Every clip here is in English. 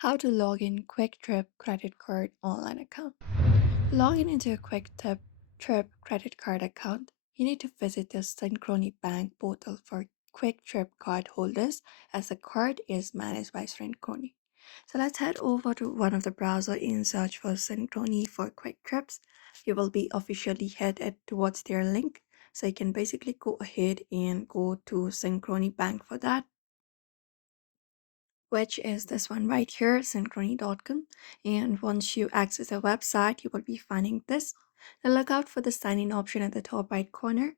How to log in Kwik Trip credit card online account. To log in into a Trip credit card account, you need to visit the Synchrony Bank portal for Kwik Trip card holders as the card is managed by Synchrony. So let's head over to one of the browser and search for Synchrony for Kwik Trips. You will be officially headed towards their link. So you can basically go ahead and go to Synchrony Bank for that, which is this one right here, synchrony.com. And once you access the website, you will be finding this. Now look out for the sign in option at the top right corner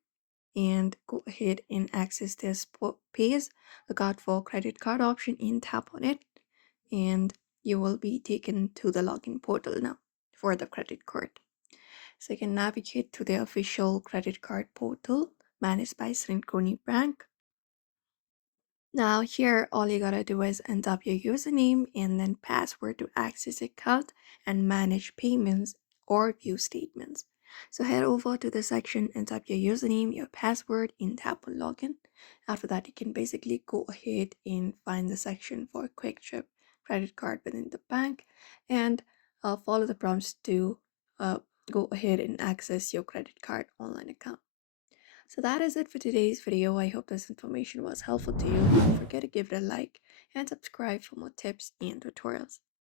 and go ahead and access this page. Look out for credit card option and tap on it. And you will be taken to the login portal now for the credit card. So you can navigate to the official credit card portal managed by Synchrony Bank. Now here, all you gotta do is enter up your username and then password to access account and manage payments or view statements. So head over to the section, enter up your username, your password, and tap on login. After that, you can basically go ahead and find the section for Quick Trip credit card within the bank and follow the prompts to uh, go ahead and access your credit card online account. So that is it for today's video. I hope this information was helpful to you. Don't forget to give it a like and subscribe for more tips and tutorials.